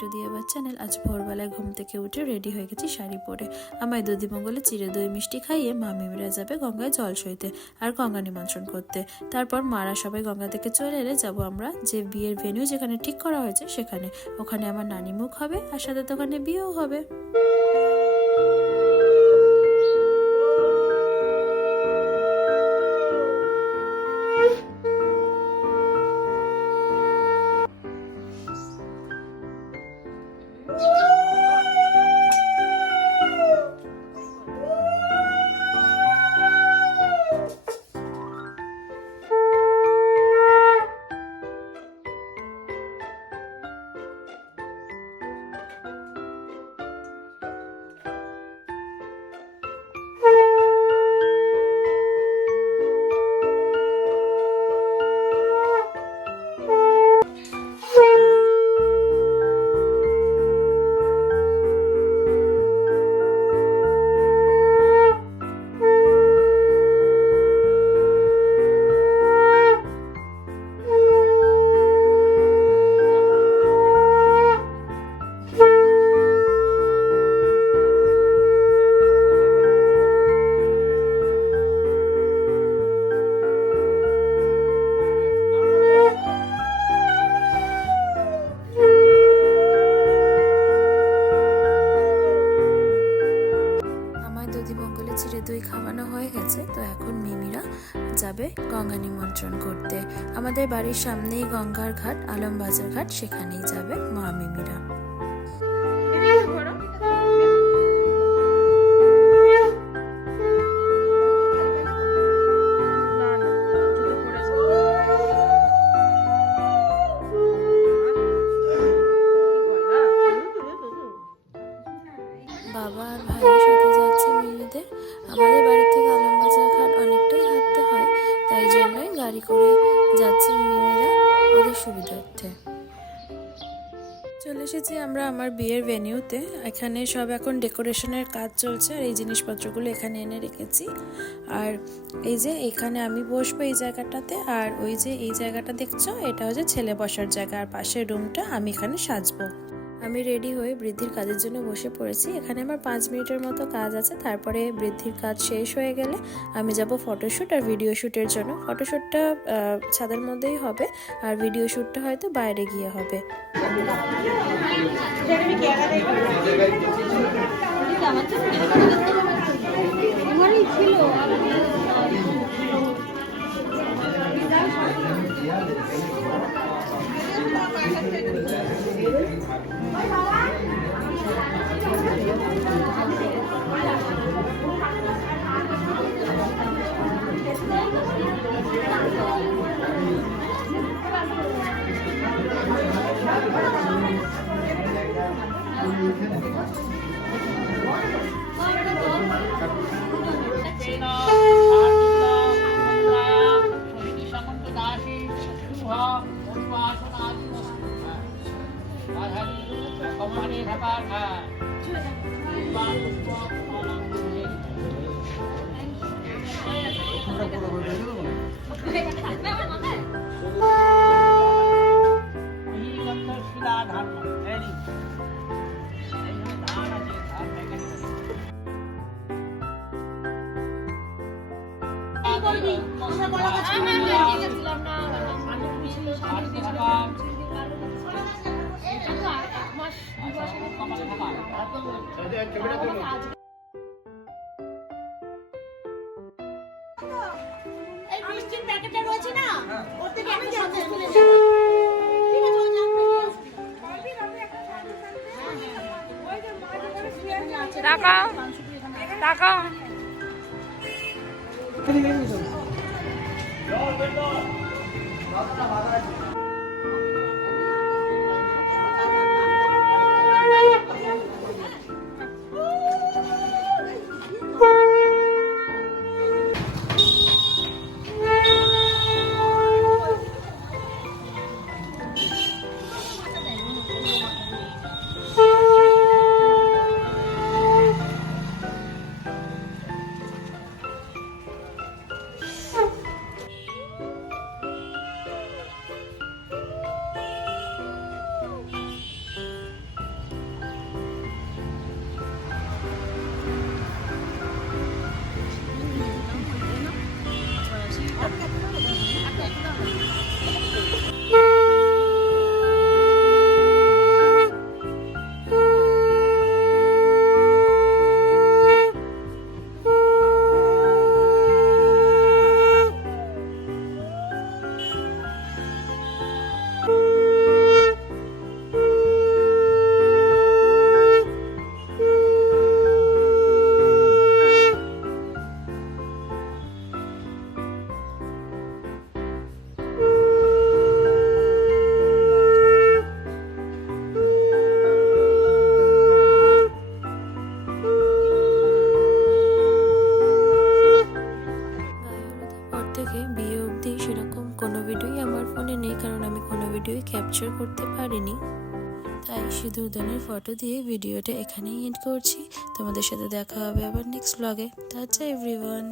To the our channel. আজ ভোরবেলায় ঘুম থেকে উঠে রেডি হয়ে গেছি শাড়ি পরে। আমায় দধিমঙ্গলে চিড়ে দই মিষ্টি খাইয়ে মামিরা যাবে গঙ্গায় জল সইতে আর গঙ্গা নিমন্ত্রণ করতে। তারপর মারা সবাই গঙ্গা থেকে চলে এলে যাবো আমরা যে বিয়ের ভেন্যু যেখানে ঠিক করা হয়েছে সেখানে। ওখানে আমার নানি মুখ হবে আর সাথে তো ওখানে বিয়েও হবে। দধিমঙ্গলে চিড়ে দই খাওয়ানো হয়ে গেছে, তো এখন মিমিরা যাবে গঙ্গা নিমন্ত্রণ করতে। আমাদের বাড়ির সামনেই গঙ্গার ঘাট, আলমবাজার ঘাট, সেখানেই যাবে মা মিমিরা। বাবা আর ভাইয়ের সাথে যাচ্ছে মিমিদের। আমাদের বাড়ি থেকে আলমবাজার ঘাট অনেকটাই হাঁটতে হয়, তাই জন্যই গাড়ি করে যাচ্ছে মিমিরা ওদের সুবিধার্থে। চলে এসেছি আমরা আমার বিয়ের ভেন্যুতে। এখানে সব এখন ডেকোরেশনের কাজ চলছে আর এই জিনিসপত্রগুলো এখানে এনে রেখেছি। আর এই যে এখানে আমি বসবো এই জায়গাটাতে, আর ওই যে এই জায়গাটা দেখছো এটা হচ্ছে ছেলে বসার জায়গা, আর পাশের রুমটা আমি এখানে সাজবো। আমি রেডি হয়ে বৃদ্ধির কাজের জন্য বসে পড়েছি। এখানে আমার 5 মিনিটের মতো কাজ আছে, তারপরে বৃদ্ধির কাজ শেষ হয়ে গেলে আমি যাব ফটোশ্যুট আর ভিডিও শ্যুটের জন্য। ফটোশ্যুটটা ছাদের মধ্যেই হবে আর ভিডিও শ্যুটটা হয়তো বাইরে গিয়ে হবে। এই মিষ্টির প্যাকেটটা রয়েছে না, ওর থেকে আমি সাথে তুলে নেব। ঠিক আছে, টাকাও টাকাও তাই সিঁদুরদানের ফটো দিয়ে ভিডিওটা এখানেই এন্ড করছি। তোমাদের সাথে দেখা হবে আবার নেক্সট ব্লগে। Tata everyone.